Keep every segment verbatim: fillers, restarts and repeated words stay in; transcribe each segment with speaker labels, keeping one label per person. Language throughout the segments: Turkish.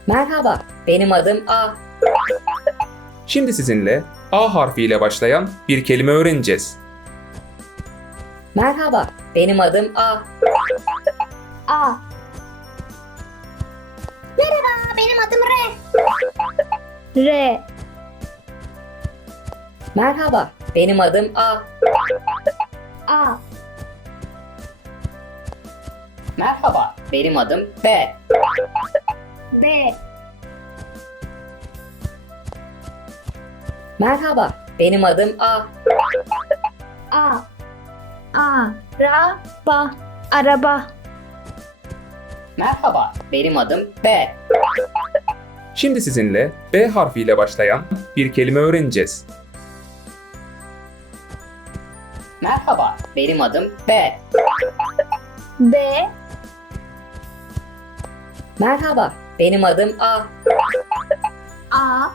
Speaker 1: Merhaba, benim adım A.
Speaker 2: Şimdi sizinle A harfiyle başlayan bir kelime öğreneceğiz.
Speaker 1: Merhaba, benim adım A.
Speaker 3: A. Merhaba, benim adım R. R.
Speaker 1: Merhaba, benim adım A.
Speaker 3: A.
Speaker 1: Merhaba, benim adım B.
Speaker 3: B.
Speaker 1: Merhaba, benim adım A.
Speaker 3: A. A. Ra. Ba. Araba.
Speaker 1: Merhaba, benim adım B.
Speaker 2: Şimdi sizinle B harfiyle başlayan bir kelime öğreneceğiz.
Speaker 1: Merhaba, benim adım B.
Speaker 3: B.
Speaker 1: Merhaba, benim adım A.
Speaker 3: A.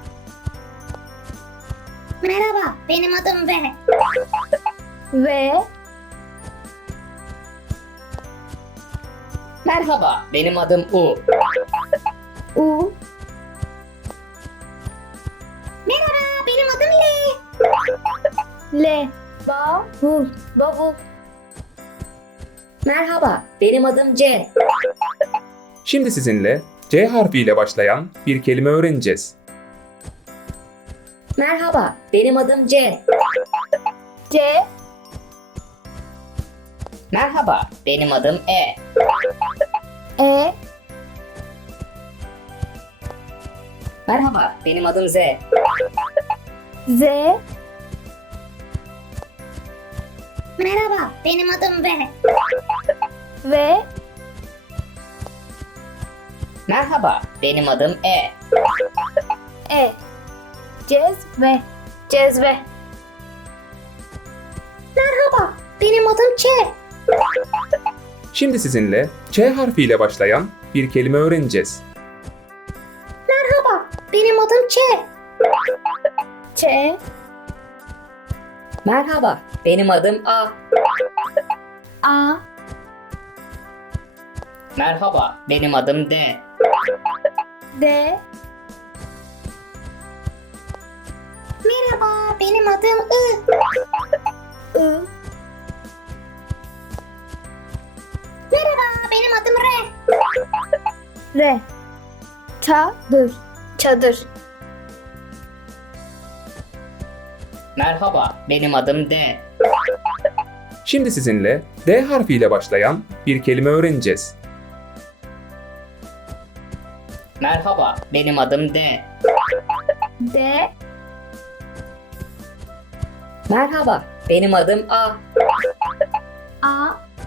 Speaker 3: Merhaba, benim adım V. V.
Speaker 1: Merhaba, benim adım U.
Speaker 3: U. Merhaba, benim adım L. L. Bavul. Bavul.
Speaker 1: Merhaba, benim adım C.
Speaker 2: Şimdi sizinle C harfiyle başlayan bir kelime öğreneceğiz.
Speaker 1: Merhaba, benim adım C.
Speaker 3: C.
Speaker 1: Merhaba, benim adım E.
Speaker 3: E.
Speaker 1: Merhaba, benim adım Z.
Speaker 3: Z. Merhaba, benim adım V. V.
Speaker 1: Merhaba, benim adım E.
Speaker 3: E. Cezve. Cezve. Merhaba, benim adım Ç.
Speaker 2: Şimdi sizinle Ç harfiyle başlayan bir kelime öğreneceğiz.
Speaker 3: Merhaba, benim adım Ç. Ç.
Speaker 1: Merhaba, benim adım A.
Speaker 3: A.
Speaker 1: Merhaba, benim adım D.
Speaker 3: D. Merhaba, benim adım I. I. Merhaba, benim adım R. R. Çadır. Çadır.
Speaker 1: Merhaba, benim adım D.
Speaker 2: Şimdi sizinle D harfiyle başlayan bir kelime öğreneceğiz.
Speaker 1: Merhaba, benim adım D.
Speaker 3: D.
Speaker 1: Merhaba, benim adım A.
Speaker 3: A.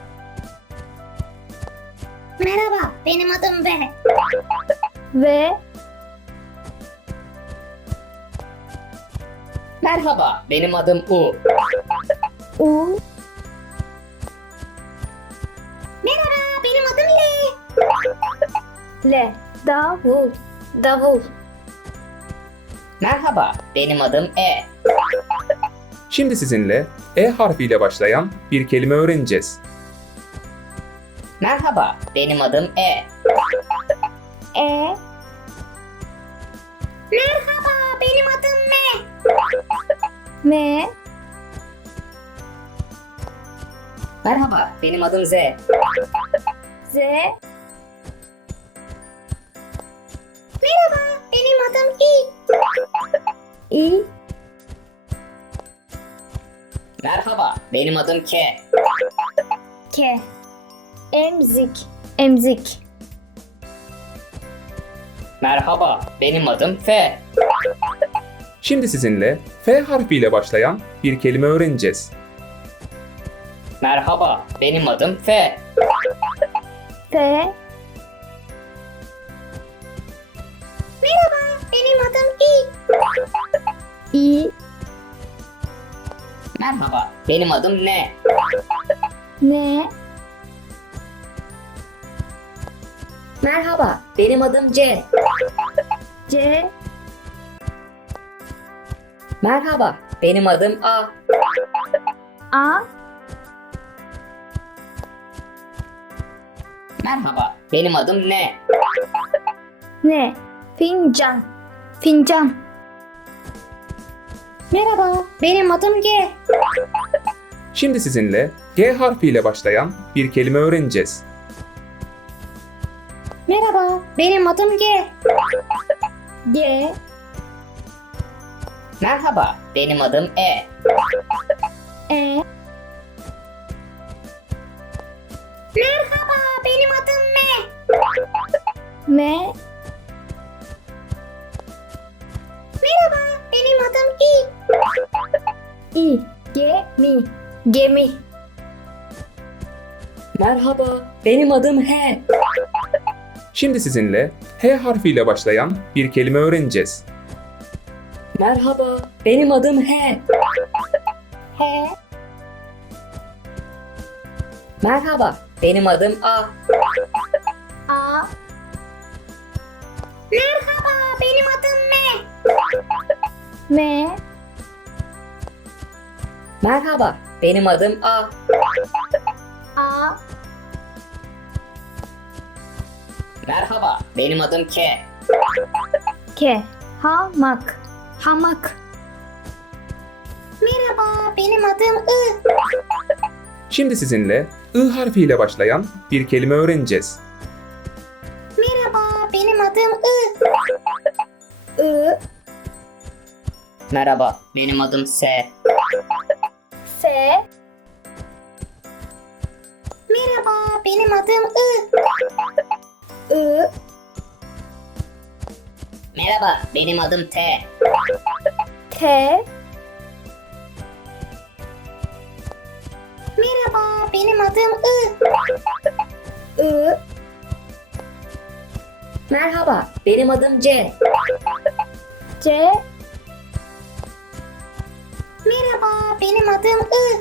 Speaker 3: Merhaba, benim adım V. V.
Speaker 1: Merhaba, benim adım U.
Speaker 3: U. Merhaba, benim adım L. L. Davul. Davul.
Speaker 1: Merhaba, benim adım E.
Speaker 2: Şimdi sizinle E harfiyle başlayan bir kelime öğreneceğiz.
Speaker 1: Merhaba, benim adım E.
Speaker 3: E. Merhaba, benim adım M. M.
Speaker 1: Merhaba, benim adım Z.
Speaker 3: Z. Merhaba, benim adım İ. İ.
Speaker 1: Merhaba, benim adım K.
Speaker 3: K. Emzik. Emzik.
Speaker 1: Merhaba, benim adım F.
Speaker 2: Şimdi sizinle F harfiyle başlayan bir kelime öğreneceğiz.
Speaker 1: Merhaba, benim adım F.
Speaker 3: F. Merhaba, benim adım İ. İ.
Speaker 1: Merhaba, benim adım N.
Speaker 3: N.
Speaker 1: Merhaba, benim adım C.
Speaker 3: C.
Speaker 1: Merhaba, benim adım A.
Speaker 3: A.
Speaker 1: Merhaba, benim adım ne?
Speaker 3: Ne? Fincan. Fincan.
Speaker 1: Merhaba, benim adım G.
Speaker 2: Şimdi sizinle G harfiyle başlayan bir kelime öğreneceğiz.
Speaker 1: Merhaba, benim adım G.
Speaker 3: G.
Speaker 1: Merhaba, benim adım E.
Speaker 3: E.
Speaker 1: Merhaba, benim adım M.
Speaker 3: M.
Speaker 1: Merhaba, benim adım İ.
Speaker 3: İ. Gemi. Gemi.
Speaker 1: Merhaba, benim adım H.
Speaker 2: Şimdi sizinle H harfiyle başlayan bir kelime öğreneceğiz.
Speaker 1: Merhaba, benim adım H.
Speaker 3: H.
Speaker 1: Merhaba, benim adım A.
Speaker 3: A.
Speaker 1: Merhaba, benim adım M.
Speaker 3: M.
Speaker 1: Merhaba, benim adım A.
Speaker 3: A.
Speaker 1: Merhaba, benim adım K.
Speaker 3: K. Hamak. Hamak.
Speaker 1: Merhaba, benim adım I.
Speaker 2: Şimdi sizinle I harfiyle başlayan bir kelime öğreneceğiz.
Speaker 1: Merhaba, benim adım I.
Speaker 3: I.
Speaker 1: Merhaba, benim adım S.
Speaker 3: S.
Speaker 1: Merhaba, benim adım I.
Speaker 3: I.
Speaker 1: Merhaba, benim adım T.
Speaker 3: T.
Speaker 1: Merhaba, benim adım I.
Speaker 3: I.
Speaker 1: Merhaba, benim adım C.
Speaker 3: C.
Speaker 1: Merhaba, benim adım I.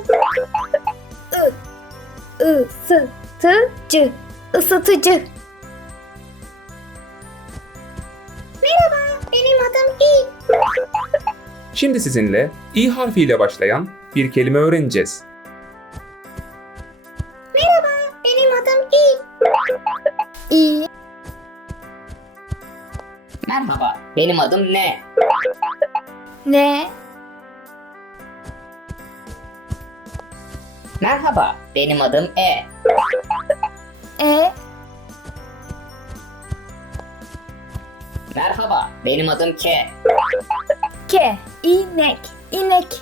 Speaker 3: I. Isıtıcı. Isıtıcı.
Speaker 1: Merhaba, benim adım İ.
Speaker 2: Şimdi sizinle İ harfiyle başlayan bir kelime öğreneceğiz.
Speaker 1: Merhaba, benim adım İ.
Speaker 3: İ.
Speaker 1: Merhaba, benim adım N.
Speaker 3: Ne?
Speaker 1: Merhaba, benim adım E.
Speaker 3: E.
Speaker 1: Merhaba, benim adım K.
Speaker 3: K. İnek. İnek.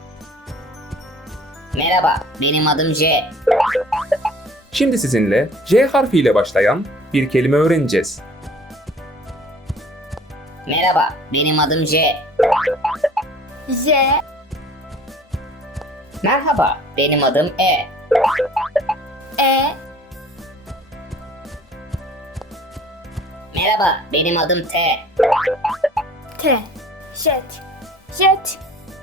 Speaker 1: Merhaba, benim adım J.
Speaker 2: Şimdi sizinle J harfiyle başlayan bir kelime öğreneceğiz.
Speaker 1: Merhaba, benim adım J.
Speaker 3: J.
Speaker 1: Merhaba, benim adım E.
Speaker 3: E.
Speaker 1: Merhaba, benim adım T.
Speaker 3: T. Jet. Jet.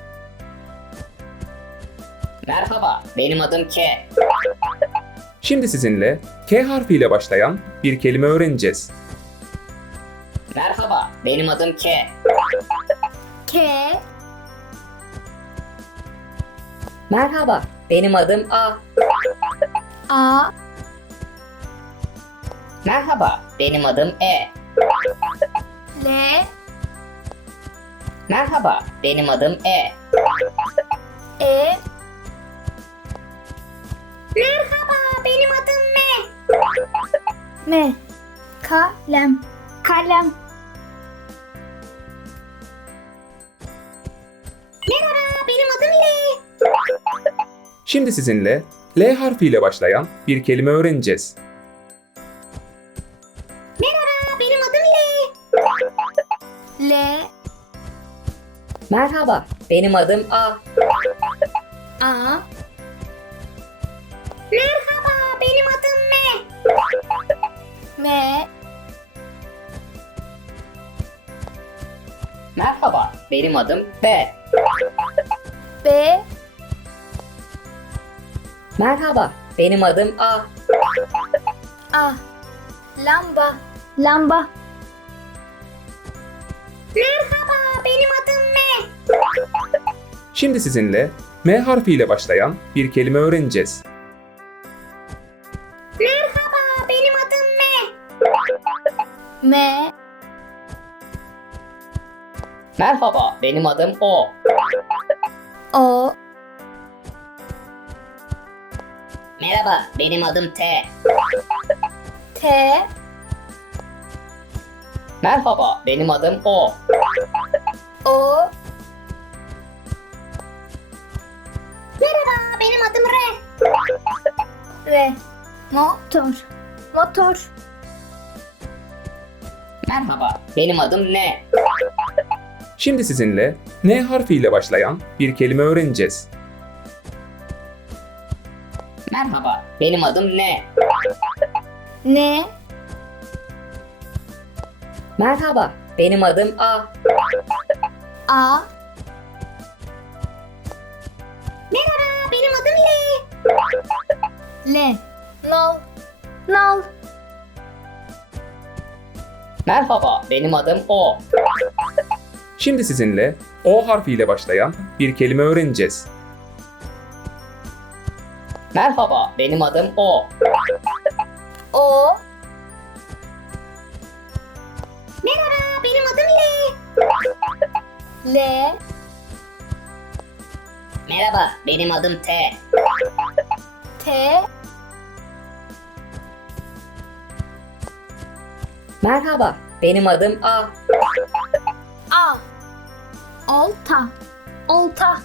Speaker 1: Merhaba, benim adım K.
Speaker 2: Şimdi sizinle K harfiyle başlayan bir kelime öğreneceğiz.
Speaker 1: Merhaba, benim adım K.
Speaker 3: K.
Speaker 1: Merhaba, benim adım A.
Speaker 3: A.
Speaker 1: Merhaba, benim adım E.
Speaker 3: L.
Speaker 1: Merhaba, benim adım E.
Speaker 3: E.
Speaker 1: Merhaba, benim adım M.
Speaker 3: M. Kalem. Kalem.
Speaker 1: Merhaba, benim adım L.
Speaker 2: Şimdi sizinle L harfiyle başlayan bir kelime öğreneceğiz.
Speaker 1: Merhaba, benim adım L.
Speaker 3: L.
Speaker 1: Merhaba, benim adım A.
Speaker 3: A.
Speaker 1: Merhaba, benim adım M.
Speaker 3: M.
Speaker 1: Merhaba, benim adım B.
Speaker 3: B.
Speaker 1: Merhaba, benim adım A.
Speaker 3: A. Lamba. Lamba.
Speaker 1: Merhaba, benim adım M.
Speaker 2: Şimdi sizinle M harfiyle başlayan bir kelime öğreneceğiz.
Speaker 1: Merhaba, benim adım M.
Speaker 3: M.
Speaker 1: Merhaba, benim adım O.
Speaker 3: O.
Speaker 1: Merhaba, benim adım T.
Speaker 3: T.
Speaker 1: Merhaba, benim adım O.
Speaker 3: O.
Speaker 1: Merhaba, benim adım R.
Speaker 3: R. Motor. Motor.
Speaker 1: Merhaba, benim adım N.
Speaker 2: Şimdi sizinle N harfiyle başlayan bir kelime öğreneceğiz.
Speaker 1: Merhaba, benim adım N.
Speaker 3: N.
Speaker 1: Merhaba, benim adım A.
Speaker 3: A.
Speaker 1: Merhaba, benim adım L.
Speaker 3: L. Nal. Nal.
Speaker 1: Merhaba, benim adım O.
Speaker 2: Şimdi sizinle O harfiyle başlayan bir kelime öğreneceğiz.
Speaker 1: Merhaba, benim adım O.
Speaker 3: O.
Speaker 1: Merhaba, benim adım L.
Speaker 3: L.
Speaker 1: Merhaba, benim adım T.
Speaker 3: T.
Speaker 1: Merhaba, benim adım A.
Speaker 3: A. Olta. Olta.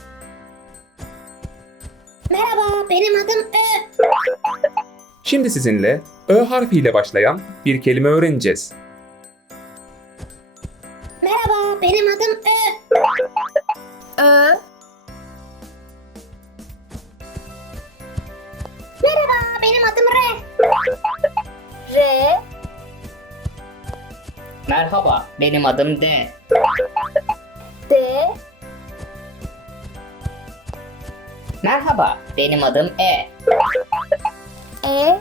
Speaker 1: Merhaba, benim adım Ö.
Speaker 2: Şimdi sizinle Ö harfiyle başlayan bir kelime öğreneceğiz.
Speaker 1: Merhaba, benim adım Ö.
Speaker 3: Ö.
Speaker 1: Merhaba, benim adım R.
Speaker 3: R.
Speaker 1: Merhaba, benim adım D.
Speaker 3: D.
Speaker 1: Merhaba, benim adım E.
Speaker 3: E.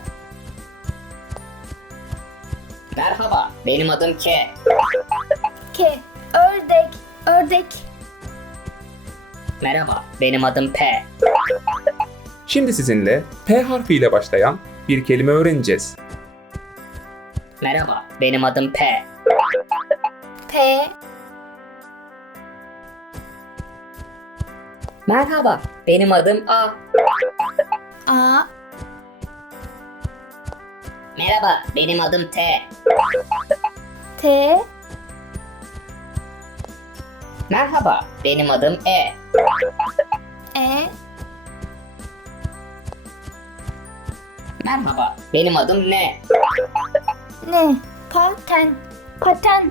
Speaker 1: Merhaba, benim adım K.
Speaker 3: K. Ördek. Ördek.
Speaker 1: Merhaba, benim adım P.
Speaker 2: Şimdi sizinle P harfiyle başlayan bir kelime öğreneceğiz.
Speaker 1: Merhaba, benim adım P.
Speaker 3: P.
Speaker 1: Merhaba, benim adım A.
Speaker 3: A.
Speaker 1: Merhaba, benim adım T.
Speaker 3: T.
Speaker 1: Merhaba, benim adım E.
Speaker 3: E.
Speaker 1: Merhaba, benim adım N.
Speaker 3: N. Paten. Paten.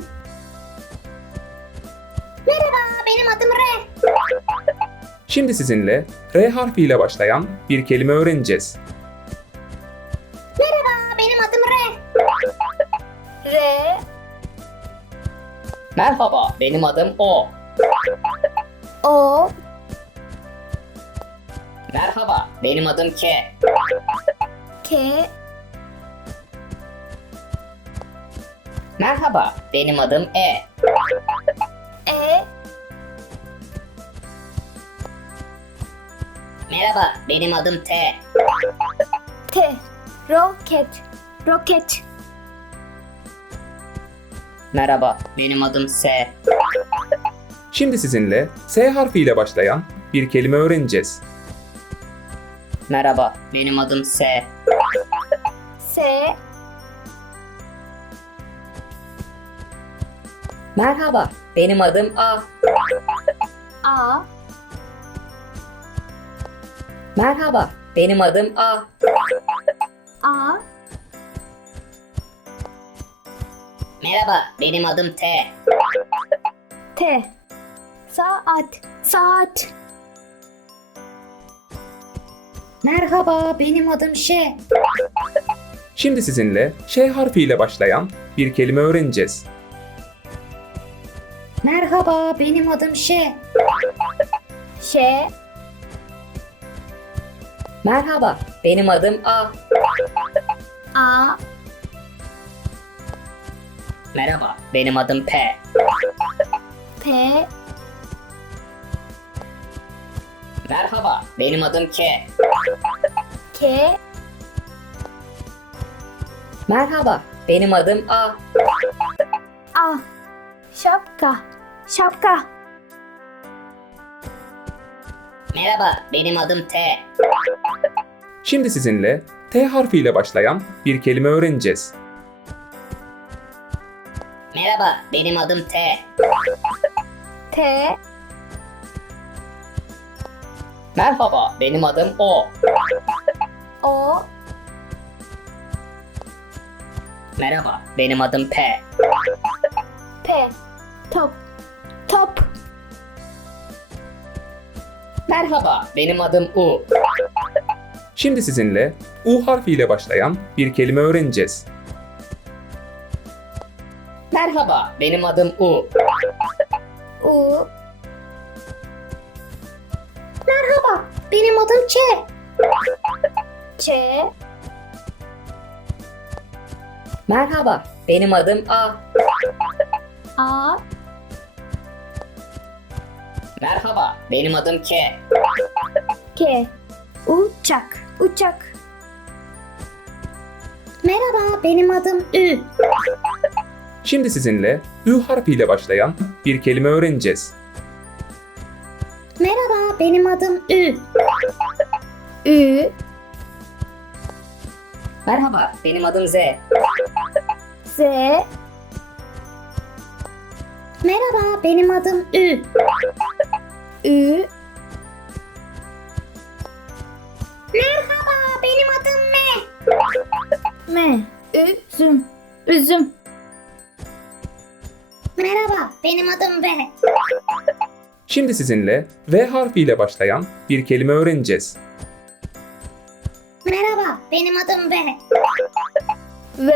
Speaker 1: Merhaba, benim adım R.
Speaker 2: Şimdi sizinle R harfiyle başlayan bir kelime öğreneceğiz.
Speaker 1: Merhaba, benim adım R.
Speaker 3: R.
Speaker 1: Merhaba, benim adım O.
Speaker 3: O.
Speaker 1: Merhaba, benim adım K.
Speaker 3: K.
Speaker 1: Merhaba, benim adım E.
Speaker 3: E.
Speaker 1: Merhaba, benim adım T.
Speaker 3: T. Roket. Roket.
Speaker 1: Merhaba, benim adım S.
Speaker 2: Şimdi sizinle S harfiyle başlayan bir kelime öğreneceğiz.
Speaker 1: Merhaba, benim adım S.
Speaker 3: S.
Speaker 1: Merhaba, benim adım A.
Speaker 3: A.
Speaker 1: Merhaba, benim adım A.
Speaker 3: A.
Speaker 1: Merhaba, benim adım T.
Speaker 3: T. Saat. Saat.
Speaker 1: Merhaba, benim adım Ş.
Speaker 2: Şimdi sizinle Ş harfiyle başlayan bir kelime öğreneceğiz.
Speaker 1: Merhaba, benim adım Ş.
Speaker 3: Ş.
Speaker 1: Merhaba, benim adım A.
Speaker 3: A.
Speaker 1: Merhaba, benim adım P.
Speaker 3: P.
Speaker 1: Merhaba, benim adım K.
Speaker 3: K.
Speaker 1: Merhaba, benim adım A.
Speaker 3: A. Şapka. Şapka.
Speaker 1: Merhaba, benim adım T.
Speaker 2: Şimdi sizinle T harfiyle başlayan bir kelime öğreneceğiz.
Speaker 1: Merhaba, benim adım T.
Speaker 3: T.
Speaker 1: Merhaba, benim adım O.
Speaker 3: O.
Speaker 1: Merhaba, benim adım P.
Speaker 3: P. Top. Top.
Speaker 1: Merhaba, benim adım U.
Speaker 2: Şimdi sizinle U harfiyle başlayan bir kelime öğreneceğiz.
Speaker 1: Merhaba, benim adım U.
Speaker 3: U. Merhaba, benim adım Ç. Ç.
Speaker 1: Merhaba, benim adım A.
Speaker 3: A.
Speaker 1: Merhaba, benim adım K.
Speaker 3: K. Uçak. Uçak. Merhaba, benim adım Ü.
Speaker 2: Şimdi sizinle Ü harfiyle başlayan bir kelime öğreneceğiz.
Speaker 3: Merhaba, benim adım Ü. Ü.
Speaker 1: Merhaba, benim adım Z.
Speaker 3: Z. Merhaba, benim adım Ü. Ü. Merhaba, benim adım M. M. Üzüm. Üzüm. Merhaba, benim adım V.
Speaker 2: Şimdi sizinle V harfiyle başlayan bir kelime öğreneceğiz.
Speaker 3: Merhaba, benim adım V. V.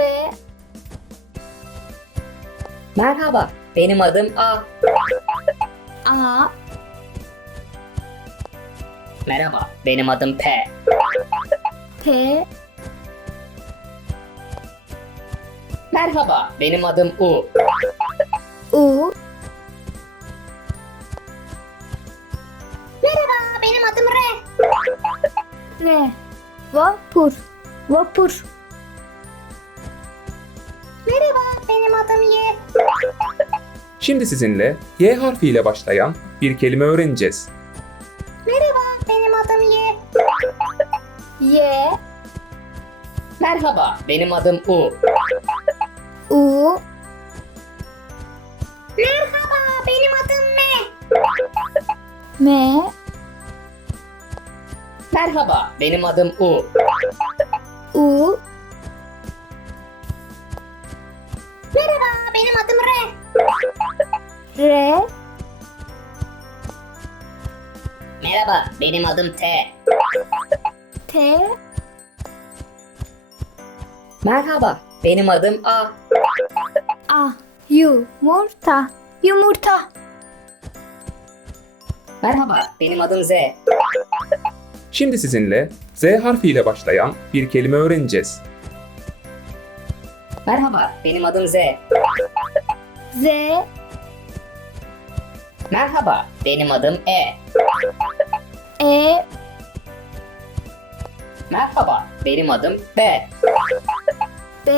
Speaker 1: Merhaba, benim adım A.
Speaker 3: A.
Speaker 1: Merhaba, benim adım P.
Speaker 3: P.
Speaker 1: Merhaba, benim adım U.
Speaker 3: U. Merhaba, benim adım R. R. Vapur. Vapur. Merhaba, benim adım Y.
Speaker 2: Şimdi sizinle Y harfiyle başlayan bir kelime öğreneceğiz.
Speaker 3: Merhaba, benim adım Y. Y.
Speaker 1: Merhaba, benim adım U.
Speaker 3: U. Merhaba, benim adım M. M.
Speaker 1: Merhaba, benim adım U.
Speaker 3: U. Merhaba, benim adım R. R.
Speaker 1: Merhaba, benim adım T.
Speaker 3: T.
Speaker 1: Merhaba, benim adım A.
Speaker 3: A. Yumurta. Yumurta.
Speaker 1: Merhaba, benim adım Z.
Speaker 2: Şimdi sizinle Z harfiyle başlayan bir kelime öğreneceğiz.
Speaker 1: Merhaba, benim adım Z.
Speaker 3: Z.
Speaker 1: Merhaba, benim adım E.
Speaker 3: E.
Speaker 1: Merhaba, benim adım B.
Speaker 3: B.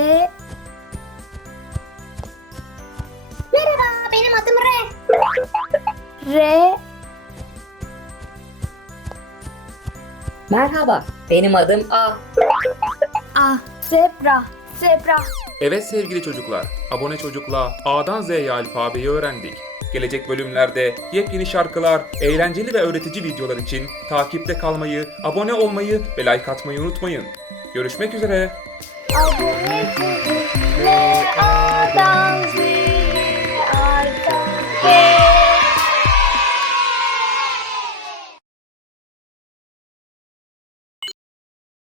Speaker 3: Merhaba, benim adım R. R.
Speaker 1: Merhaba, benim adım A.
Speaker 3: A. Zebra. Zebra.
Speaker 2: Evet sevgili çocuklar, Abone Çocuk'la A'dan Z'ye alfabeyi öğrendik. Gelecek bölümlerde yepyeni şarkılar, eğlenceli ve öğretici videolar için takipte kalmayı, abone olmayı ve like atmayı unutmayın. Görüşmek üzere.
Speaker 3: Abone